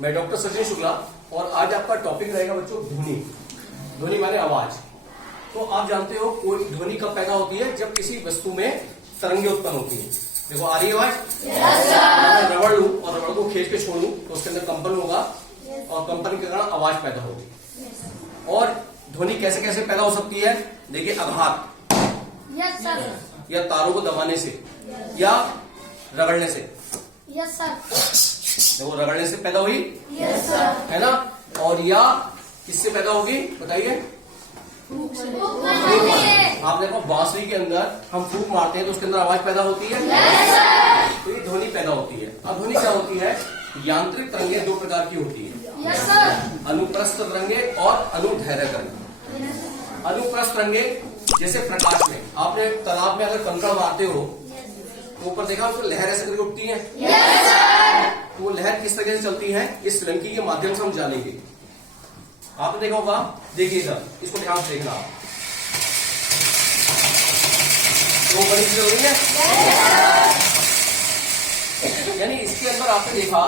मैं डॉक्टर सचिन शुक्ला और आज आपका टॉपिक रहेगा बच्चों ध्वनि। ध्वनि माने आवाज। तो आप जानते हो कोई ध्वनि कब पैदा होती है? जब किसी वस्तु में तरंगे उत्पन्न होती है। देखो आ रही है आवाज? मैं रबड़ लूं और रबड़ को खींच के छोड़ूं तो उसके अंदर कंपन होगा और कंपन के कारण आवाज पैदा होगी। और ध्वनि कैसे कैसे पैदा हो सकती है? देखिए आघात या तारों को दबाने से या रगड़ने से। देखो रगड़ने से पैदा हुई है ना, और या किससे पैदा होगी बताइए? आप देखो बांसुरी के अंदर हम फूंक मारते हैं तो उसके अंदर आवाज पैदा होती है। तो ये ध्वनि पैदा होती है। अब ध्वनि क्या होती है? यांत्रिक तरंगे दो प्रकार की होती है, अनुप्रस्थ तरंगे और अनुदैर्घ्य तरंगे। अनुप्रस्थ तरंगे जैसे प्रकाश में आपने तालाब में अगर कंकड़ मारते हो तो ऊपर देखा उसको लहर ऐसे करके उठती है। तो वो लहर किस तरह से चलती है इस फिरंगी के माध्यम से हम जानेंगे। आपने देखा होगा, देखिएगा इसको ध्यान से देखना आप। तो बड़ी चीज हो रही है, यानी इसके अंदर आपने देखा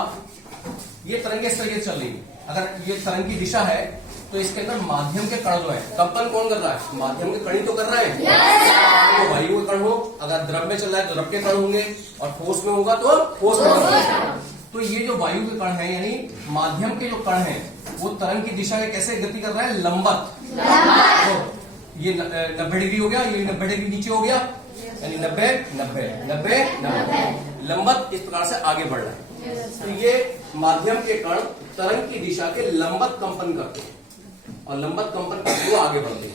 ये तरंगे इस तरीके से चल रही है। अगर ये तरंग की दिशा है तो इसके अंदर माध्यम के कण जो है, कंपन कौन कर रहा है? माध्यम के कण ही तो कर रहा है। तो वायु के कण हो, अगर द्रव में चल रहा है तो द्रव के कण होंगे और ठोस में होगा तो ठोस में होंगे। तो ये जो वायु के कण है यानी माध्यम के जो कण है वो तरंग की दिशा में कैसे गति कर रहा है? लंबत। तो ये 90 डिग्री हो गया, ये 90 डिग्री नीचे हो गया, यानी 90 90 90 90 लंबत इस प्रकार से आगे बढ़ रहा है। तो ये माध्यम के कण तरंग की दिशा के लंबत कंपन करते हैं और लंबत कंपन करते हुए आगे बढ़ते हैं।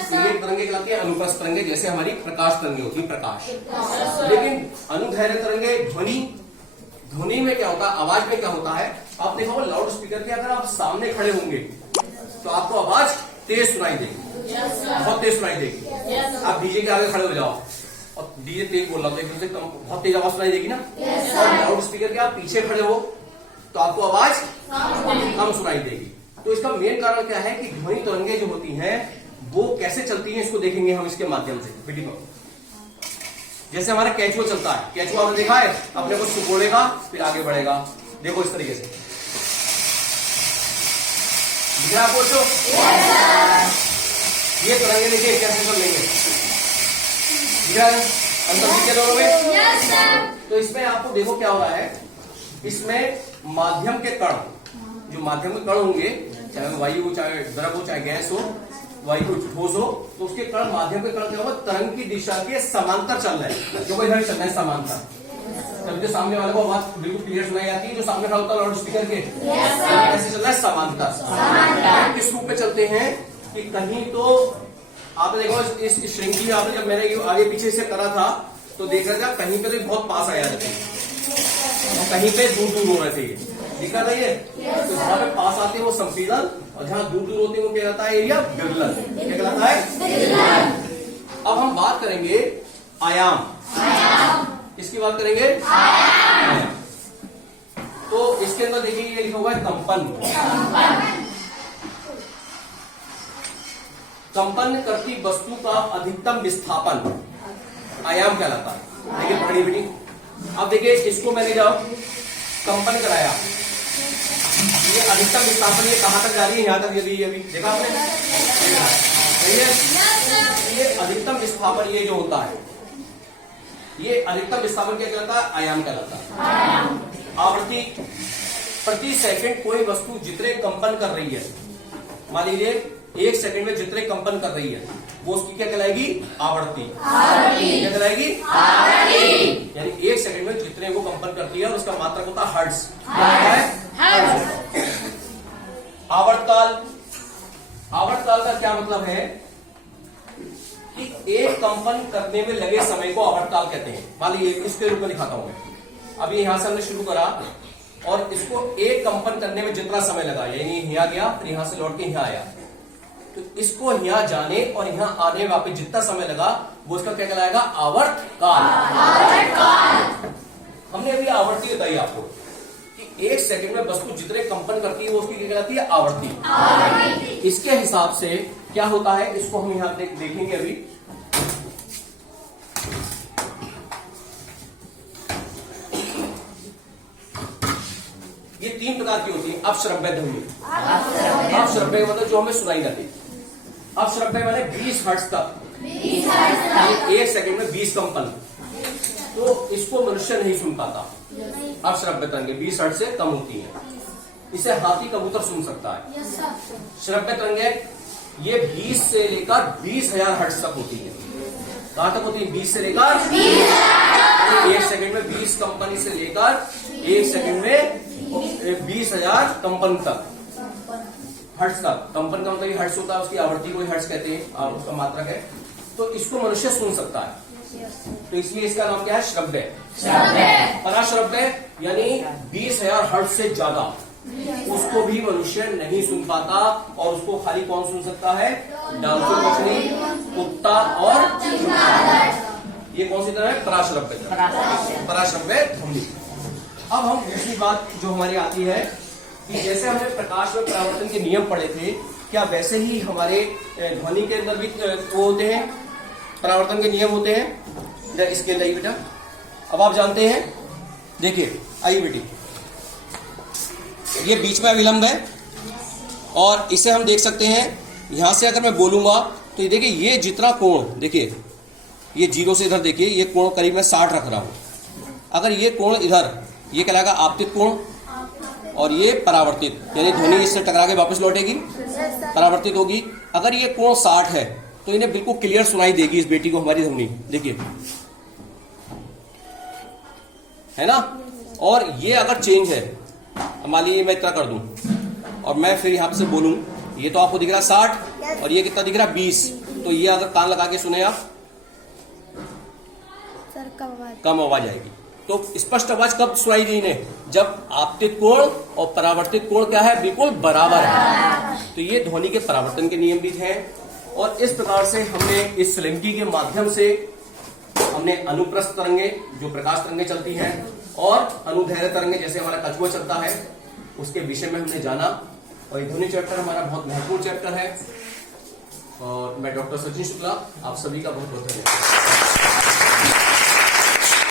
तो ये तरंगे कहलाती है अनुप्रस्थ तरंगे, जैसे हमारी प्रकाश तरंगे होती है, प्रकाश। लेकिन अनुदैर्घ्य तरंगे ध्वनि, ध्वनि में क्या होता है? आवाज में क्या होता है? आप देखो लाउड स्पीकर के अगर आप सामने खड़े होंगे तो आपको आवाज तेज सुनाई देगी, बहुत तेज सुनाई देगी। आप डीजे के आगे खड़े हो जाओ और डीजे तेज बोल रहा है तो बहुत तेज आवाज सुनाई देगी ना। और लाउड स्पीकर के आप पीछे खड़े हो तो आपको आवाज कम सुनाई देगी। तो इसका मेन कारण क्या है कि ध्वनि तरंगे जो होती हैं वो कैसे चलती हैं, इसको देखेंगे हम इसके माध्यम से वीडियो में। जैसे हमारा कैचुआ चलता है, कैचुआ आपने देखा है, अपने को सिकोड़ेगा फिर आगे बढ़ेगा। देखो इस तरीके से दिख रहा है आपको? ये तरंगे देखिए कैसे चल लेंगे, दिख रहा है अंतर दिखे दोनों में। तो इसमें आपको देखो क्या हो रहा है, इसमें माध्यम के कण, जो माध्यम के कण होंगे, चाहे वायु हो, चाहे द्रव हो, चाहे गैस हो, वायु को ठोस हो, तो उसके कण, माध्यम के कण क्या होगा? तरंग की दिशा के समांतर चल रहे हैं। जो इधर चल रहे हैं समांतर, तब जो सामने वाले को आवाज बिल्कुल क्लियर सुनाई आती है, जो सामने खड़ा होता है लाउड स्पीकर के, कैसे चल रहा है? समांतर। किस रूप में चलते हैं कि कहीं तो आपने देखो इस श्रृंखली में आपने जब मैंने आगे पीछे से करा था तो देख रहा था कहीं पे तो बहुत पास आया जाते हैं और कहीं पे दूर दूर हो रहे थे। दिखा था ये? तो जहां पे पास आते हैं वो संपीड़न और जहां दूर दूर होते हैं वो क्या कहलाता है? एरिया विरलन। क्या कहलाता है? अब हम बात करेंगे आयाम। किसकी बात करेंगे? आयाम। तो इसके अंदर देखिए ये लिखा हुआ है कंपन। कंपन करती वस्तु का अधिकतम विस्थापन आयाम कहलाता है। देखिए पकड़ी बेटी, अब देखिए इसको मैंने जब कंपन कराया, ये अधिकतम विस्थापन ये कहां तक जा रही है? यहां तक। यदि अभी देखा आपने, ये अधिकतम विस्थापन ये जो होता है, ये अधिकतम विस्थापन क्या कहलाता है? आयाम कहलाता है। आवृत्ति, प्रति सेकंड कोई वस्तु जितने कंपन कर रही है, मान लीजिए 1 सेकंड में जितने कंपन कर रही है वो उसकी क्या कहलाएगी? आवृत्ति। क्या कहलाएगी? यानी 1 सेकंड में जितने को कंपन करती है और उसका मात्रक होता है हर्ट्ज। आवर्तकाल, आवर्तकाल का क्या मतलब है कि एक कंपन करने में लगे समय को आवर्तकाल कहते हैं। मान लीजिए इसके रूप में दिखाता हूं मैं। अभी यहां से हमने शुरू करा और इसको एक कंपन करने में जितना समय लगा, यानी यहां गया फिर यहां से लौट के यहां आया, तो इसको यहां जाने और यहां आने वापस जितना समय लगा वो उसका क्या कहलाएगा? आवर्तकाल। हमने अभी आवर्ती बताई आपको कि 1 सेकंड में वस्तु जितने कंपन करती है वो उसकी क्या कहलाती है? आवर्ती। इसके हिसाब से क्या होता है इसको हम यहां देखेंगे अभी। ये 3 प्रकार की होती है अपश्रव्य ध्वनि। अपश्रव्य मतलब जो हमें सुनाई जाती। अपश्रव्य माने 20 हर्ट्ज तक, 1 सेकंड में 20 कंपन, तो इसको मनुष्य नहीं सुन पाता। अपश्रव्य तरंगे 20 हर्ट्ज से कम होती है, इसे हाथी कबूतर सुन सकता है। श्रव्य तरंगे ये 20 से लेकर 20,000 हर्ट्ज तक होती है। कहां तक होती है? 20 से लेकर 1 सेकंड में 20 कंपन से लेकर 1 सेकंड में 20,000 कंपन तक, हर्ट्ज तक। कंपन का मतलब हर्ट्ज होता है, उसकी आवृत्ति को हर्ट्ज कहते हैं, उसका मात्रक है। तो इसको मनुष्य सुन सकता है, तो इसलिए इसका नाम क्या है? श्रव्य। पराश्रव्य यानी 20,000 हर्ट्ज से ज्यादा, उसको भी मनुष्य नहीं सुन पाता, और उसको खाली कौन सुन सकता है? डांसर मछली, कुत्ता और ये कौन सी तरह है? पराश्रव्य। पराश्रव्य ध्वनि। अब हम दूसरी बात जो हमारी आती है कि जैसे हमने प्रकाश में परावर्तन के नियम पढ़े थे, क्या वैसे ही हमारे ध्वनि के अंदर भी वो होते हैं, परावर्तन के नियम होते हैं? इसके अंदर ही बेटा, अब आप जानते हैं, देखिए आइए बेटी, ये बीच में विलंब है और इसे हम देख सकते हैं। यहां से अगर मैं बोलूंगा तो ये देखिए, ये जितना कोण, देखिए ये 0 से इधर देखिए, ये कोण करीब मैं 60 रख रहा हूं। अगर ये कोण इधर, ये कहलाएगा आपतित कोण, और ये परावर्तित, यानी ध्वनि इससे टकरा के वापस लौटेगी, परावर्तित होगी। अगर ये कोण 60 है तो इन्हें बिल्कुल क्लियर सुनाई देगी इस बेटी को हमारी ध्वनि, देखिए, है ना। और ये अगर चेंज है, मान लीजिए मैं इतना कर दूं और मैं फिर यहां से बोलूं, ये तो आपको दिख रहा है 60 और ये कितना दिख रहा है? 20। तो ये अगर कान लगा के सुने आप, कम आवाज आएगी। तो स्पष्ट आवाज कब सुनाई दी इन्हें? जब आपतित कोण और परावर्तित कोण क्या है? बिल्कुल बराबर है। तो ये ध्वनि के परावर्तन के नियम भी हैं। और इस प्रकार से हमने इस स्लिंकी के माध्यम से हमने अनुप्रस्थ तरंगे, जो प्रकाश तरंगे चलती हैं, और अनुदैर्घ्य तरंगे जैसे हमारा कछुआ चलता है, उसके विषय में हमने जाना। और ये ध्वनि चैप्टर हमारा बहुत महत्वपूर्ण चैप्टर है। और मैं डॉक्टर सचिन शुक्ला, आप सभी का बहुत बहुत धन्यवाद।